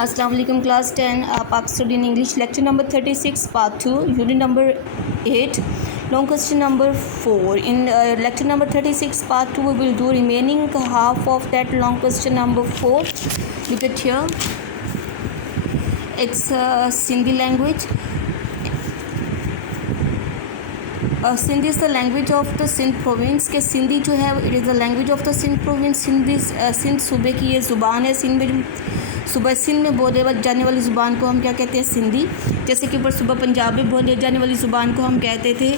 अस्सलाम वालेकुम क्लास 10 आप study in English lecture number 36 part 2 unit number 8 long question number 4 in lecture number 36 part 2 we will do remaining half of that long question number 4. Look at here, it's Sindhi language. Sindhi is the language of the Sindh province के सिंधी जो है it is the language of the Sindh province. Sindh सूबे की ये ज़ुबान है. सिंध में सुबह सिंध में बोले जाने वाली ज़ुबान को हम क्या कहते हैं? सिंधी. जैसे कि सुबह पंजाब में बोले जाने वाली ज़ुबान को हम कहते थे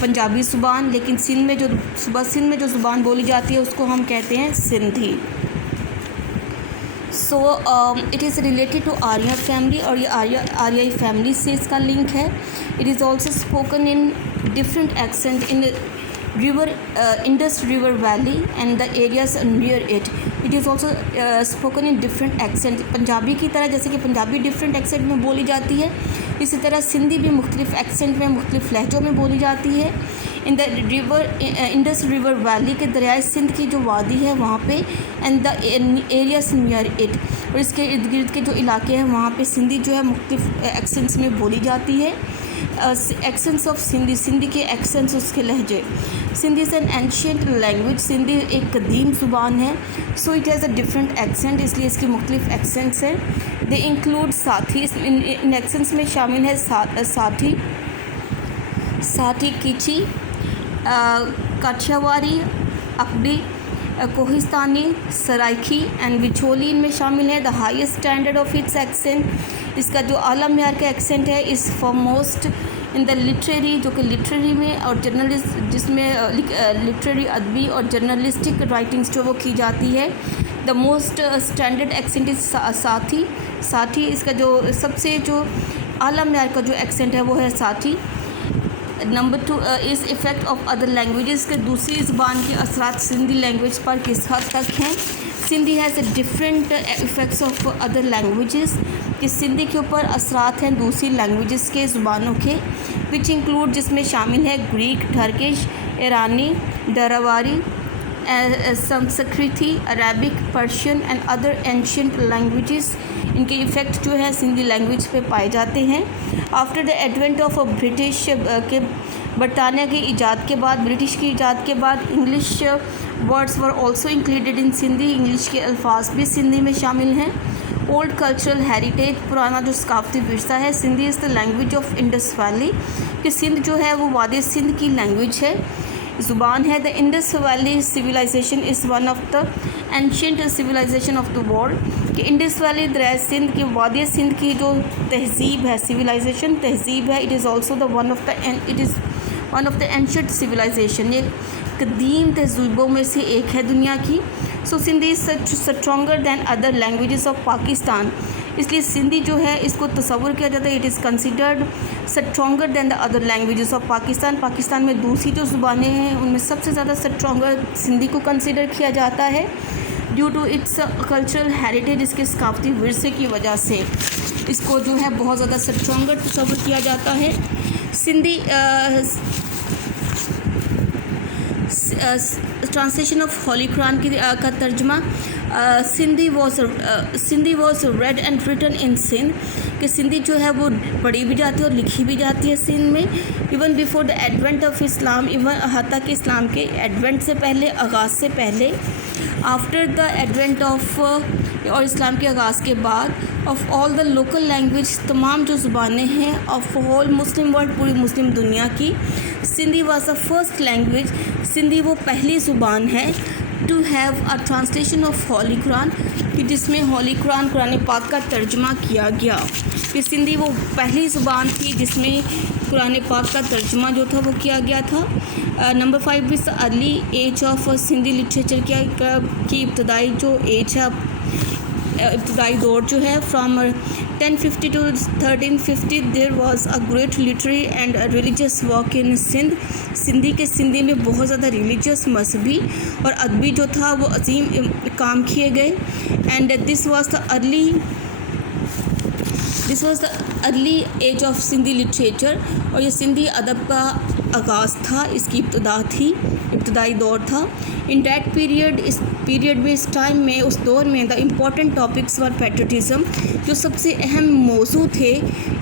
पंजाबी ज़ुबान, लेकिन सिंध में जो सुबह सिंध में जो ज़ुबान बोली जाती है उसको हम कहते हैं Sindhi. So it is related to Arya family और ये आर्याई फैमिली से इसका लिंक है. It is also spoken in different accent in river Indus River Valley and the areas near it. It is also spoken in different accent. Punjabi की तरह जैसे कि पंजाबी डिफरेंट एक्सेंट में बोली जाती है, इसी तरह सिंधी भी मुख्तलिफ एक्सेंट में मुख्तलिफ लहजों में बोली जाती है. In the river Indus river valley के दरियाए सिंध की जो वादी है वहाँ पे and the areas near it और इसके इर्द गिर्द के जो इलाके हैं वहाँ पे सिंधी जो है मुख्तलिफ एक्सेंट्स में बोली जाती है. एक्सेंट्स ऑफ सिंधी, सिंधी के एक्सेंट्स उसके लहजे. Sindhi is an ancient language. Sindhi एक कदीम ज़ुबान है. So it has a different accent, इसलिए इसकी मुख्तलिफ एक्सेंट्स हैं. दे इंक्लूड साथी. इन एक्सेंट्स में शामिल है साथी, कीची, काठियावाड़ी, अकड़ी, कोहिस्तानी, सराइकी एंड विचोली इनमें शामिल है. The highest standard of its accent, इसका जो आला म्यार का एक्सेंट है is foremost in the literary, जो कि लिटरेरी में और जर्नलिस्ट जिसमें लिटरेरी अदबी और जर्नलिस्टिक राइटिंग्स जो वो की जाती है. The most standard accent is साथी. इसका जो सबसे जो आला म्यार का जो एक्सेंट है वो है साथी. नंबर 2 इस इफ़ेक्ट ऑफ अदर लैंग्वेजेस के दूसरी ज़ुबान के असरात सिंधी लैंग्वेज पर किस हद तक हैं. Sindhi has a different effects of other languages, कि सिंधी के ऊपर असरात हैं दूसरी लैंग्वेजेस के ज़ुबानों के, विच इंक्लूड जिसमें शामिल है ग्रीक, टर्किश, ईरानी, डरावारी, संस्कृति, Arabic, Persian and other ancient languages. इनके इफ़ेक्ट जो है सिंधी लैंग्वेज पे पाए जाते हैं. After the advent of British के बरतानिया की ईजाद के बाद, ब्रिटिश की ईजाद के बाद English words were also included in Sindhi. English के अल्फाज भी सिंधी में शामिल हैं. ओल्ड कल्चरल हेरिटेज, पुराना जो सकाफती विरसा है. Sindhi is the language of Indus valley, कि सिंध जो है वो वादी सिंध की लैंग्वेज है, ज़ुबान है. The Indus valley civilisation is one of the ancient civilisation of the world, कि इंडस वैली दरिया सिंध की वादी सिंध की जो तहज़ीब है, सिविलाइजेशन तहज़ीब है, it is one of the ancient civilisation. ये कदीम तहज़ीबों में से एक है दुनिया की. So Sindhi is stronger than other languages of Pakistan, इसलिए सिंधी जो है इसको तस्वुर किया जाता है it is considered stronger than the other languages of Pakistan. Pakistan में दूसरी जो ज़ुबानें हैं उनमें सबसे ज़्यादा स्ट्रॉन्गर सिंधी को कंसिडर किया जाता है due to its cultural heritage. इसके सकाफती विरसे की वजह से इसको जो है बहुत ज़्यादा स्ट्रॉन्गर तस्वुर किया जाता है. Sindhi translation of holy Quran का तर्जमा. Sindhi was read and written in Sindh, कि सिंधी जो है वो पढ़ी भी जाती है और लिखी भी जाती है सिंध में. Even before the advent of Islam, even हाता कि इस्लाम के एडवेंट से पहले, आगाज़ से पहले. आफ्टर द एडवेंट ऑफ और इस्लाम के आगाज़ के बाद of all the local language, तमाम जो ज़ुबानें हैं ऑफ होल मुस्लिम वर्ल्ड, पूरी मुस्लिम दुनिया की, Sindhi was the first language. Sindhi वो पहली ज़ुबान है to have a translation of holy Quran, कि जिसमें होली कुरान पाक का तर्जमा किया गया. कि सिंधी वो पहली ज़ुबान थी जिसमें कुरान पाक का तर्जमा जो था वो किया गया था. Number 5 is early age of Sindhi literature की इब्तदाई जो एज है, इब्तदाई दौर जो है from 1050 to 1350 there was a great literary and religious work in Sindh. Sindhi में बहुत ज़्यादा रिलीजियस, मजहबी और अदबी जो था वो अजीम काम किए गए. And this was the early age of Sindhi literature, और ये सिंधी अदब का आगाज़ था, इसकी इब्तदा थी. इब्तदाई दौर था। इन दैट पीरियड, इस पीरियड में, इस टाइम में, उस दौर में the important topics were patriotism, जो सबसे अहम मौजू थे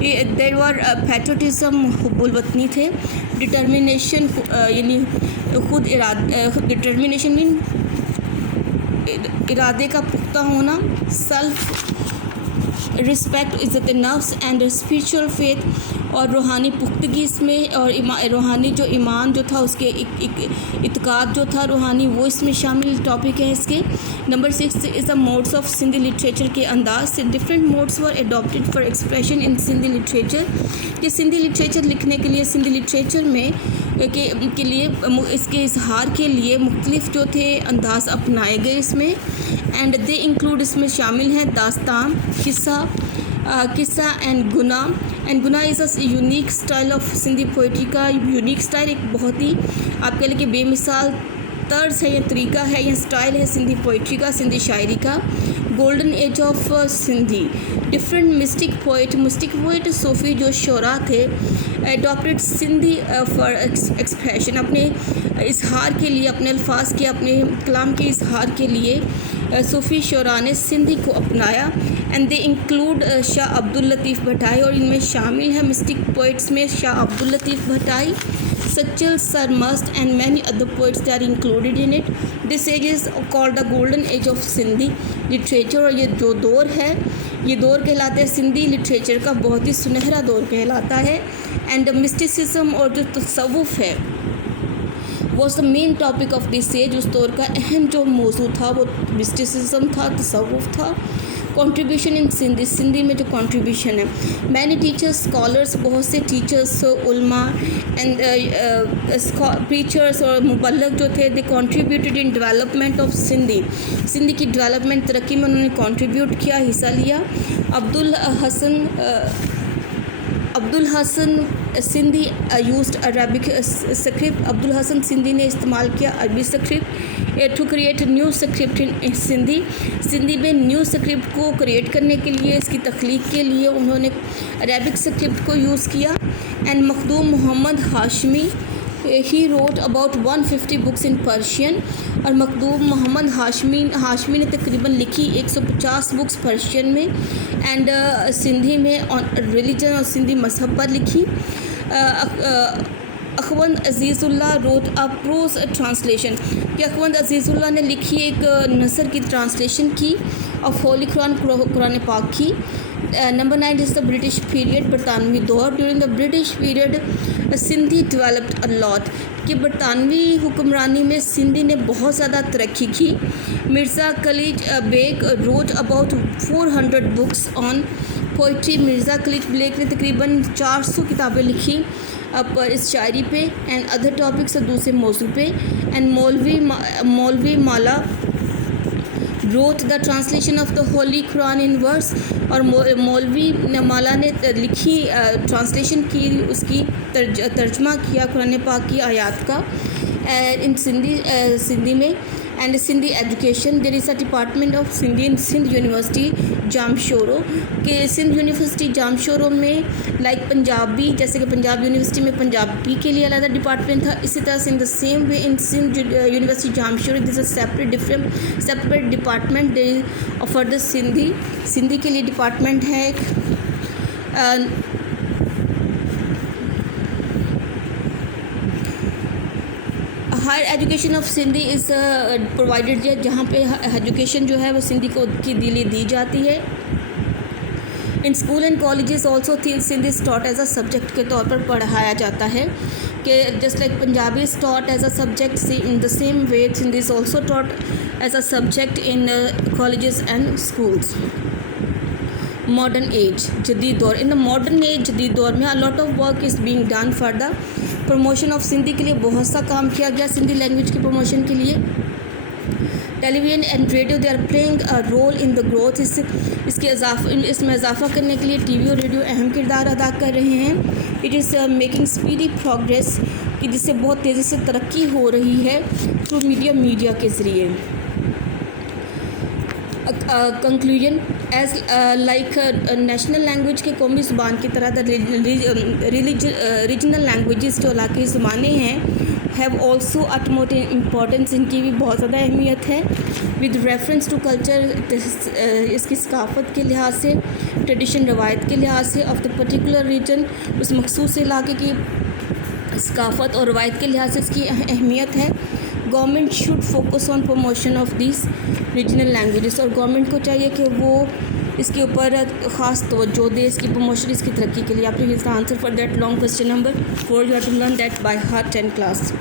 देर वर पैट्रियटिज़म, हुब्बुल वतनी थे, डिटर्मिनेशन यानी डिटर्मिनेशन मीन इरादे का पुख्ता होना, सेल्फ रिस्पेक्ट, इज़्ज़त नफ्स एंड स्पिरिचुअल फेथ, और रूहानी पुख्तगी इसमें, और रूहानी जो ईमान जो था उसके इत्काद जो था रूहानी, वो इसमें शामिल टॉपिक है इसके। Number 6 is the modes of Sindhi literature के अंदाज से। Different modes were adopted for expression in Sindhi literature, कि सिंधी लिटरेचर लिखने के लिए, सिंधी लिटरेचर में के लिए इसके इजहार के लिए मुख्तलिफ जो थे अंदाज अपनाए गए इसमें। एंड दे इंक्लूड, इसमें शामिल हैं दास्तान, किस्सा and Guna. And Guna is a unique style of Sindhi poetry का यूनिक स्टाइल, एक बहुत ही आप कह लें कि बेमिसाल तर्ज है या तरीका है या स्टाइल है सिंधी पोइट्री का, सिंधी शायरी का। Golden age of Sindhi, different mystic poet Sufi जो शोरा थे एडॉप्टेड सिंधी फॉर एक्सप्रेशन, अपने इजहार के लिए, अपने अल्फाज के, अपने कलाम के इजहार के लिए सूफ़ी शोरा ने सिंधी को अपनाया। And they include Shah Abdul Latif Bhittai, और इनमें शामिल है मिस्टिक पोइट्स में Shah Abdul Latif Bhittai, Sachal Sarmast and many other poets they are included in it. This age is called the golden age of Sindhi literature, और ये जो दौर है, ये दौर कहलाता है सिंधी लिटरेचर का बहुत ही सुनहरा दौर कहलाता है। एंड मिस्टिसिज्म, और जो तसव्वुफ़ है, was the main topic of this age. उस दौर का अहम जो मौजू था वो मिस्टिसिज्म था, तसव्वुफ़ था। कंट्रीब्यूशन इन सिंधी, सिंधी में जो कंट्रीब्यूशन है, मैनी टीचर्स, स्कॉलर्स, बहुत से टीचर्स, उल्मा एंड प्रीचर्स और मुबल्लग जो थे, they contributed in development of Sindhi, Sindhi की डेवलपमेंट, तरक्की में उन्होंने कंट्रीब्यूट किया, हिस्सा लिया। Abdul Hasan Sindhi used Arabic script, Abdul Hasan Sindhi ने इस्तेमाल किया Arabi script to create new script in Sindhi, Sindhi में न्यू स्क्रिप्ट को क्रिएट करने के लिए, इसकी तख्लीक के लिए उन्होंने अरबिक स्क्रिप्ट को यूज़ किया। And Makhdoom Mohammad Hashmi, he wrote about 150 books in Persian, और मखदूम मोहम्मद हाशमी ने तकरीबन लिखी 150 बुक्स पर्शियन में। एंड सिंधी में ऑन रिलीजन और सिंधी मजहब पर लिखी। Akhwand Azizullah wrote a prose translation, कि अखवंद अजीज़ुल्लाह ने लिखी एक नसर की ट्रांसलेशन की ऑफ होली कुरान पाक की। Number 9 is the British period, बरतानवी दौर। During the British period Sindhi developed a lot, कि बरतानवी हुक्मरानी में सिंधी ने बहुत ज़्यादा तरक्की की। Mirza Kalich Beg wrote about 400 books on poetry, Mirza Kalich Beg ने तकरीबन 400 किताबें लिखी पर इस शायरी पे एंड अदर टॉपिक्स और दूसरे मौजू पे। And Maulvi Mala wrote the translation of the holy Quran in verse, और मौलवी माला ने लिखी ट्रांसलेशन की, उसकी तर्जमा किया कुरान पाक की आयत का इन सिंधी में। And Sindhi education, there is a department of Sindhi in Sindh university Jamshoro, के सिंध यूनिवर्सिटी जामशोरो में लाइक पंजाबी, जैसे कि पंजाब यूनिवर्सिटी में पंजाबी के लिए अलग डिपार्टमेंट था, इसी तरह से in the same way in Sindh university Jamshoro this a separate department for the Sindhi के लिए डिपार्टमेंट है एक। Higher education of Sindhi is provided, जहाँ पे एजुकेशन जो है वो सिंधी को की दी जाती है। In school and colleges also Sindhi is taught as a subject के तौर पर पढ़ाया जाता है, कि just like Punjabi is taught as a subject, in the same way Sindhi is also taught as a subject in colleges and schools. Modern age, जदीद दौर, in the modern age, जदीद दौर में lot of work is being done for the promotion of Sindhi, के लिए बहुत सा काम किया गया सिंधी लैंग्वेज की प्रमोशन के लिए। Television and radio they are playing a role in the growth, इसमें इजाफा करने के लिए टीवी और रेडियो अहम किरदार अदा कर रहे हैं। It is making speedy progress, कि जिससे बहुत तेज़ी से तरक्की हो रही है थ्रू मीडिया के ज़रिए। Conclusion, as like national language के कौमी ज़ुबान की तरह रीजनल लैंग्वेजेस जो इलाक़ाई ज़ुबानें हैं हैव ऑल्सो अटमोस्ट इम्पॉर्टेंस, इनकी भी बहुत ज़्यादा अहमियत है। विद रेफरेंस टू कल्चर, इसकी सकाफ़त के लिहाज से, ट्रेडिशन रवायत के लिहाज से, ऑफ द पर्टिकुलर रीजन, उस मखसूस इलाके की सकाफ़त और रवायत के लिहाज से इसकी अहमियत है। Government should focus on promotion of this regional languages, और गवर्नमेंट को चाहिए कि वो इसके ऊपर ख़ास तवज्जो दे, इसकी प्रमोशन, इसकी तरक्की के लिए। आपने इसका answer for that long question number 4 you have to learn that by heart 10 class.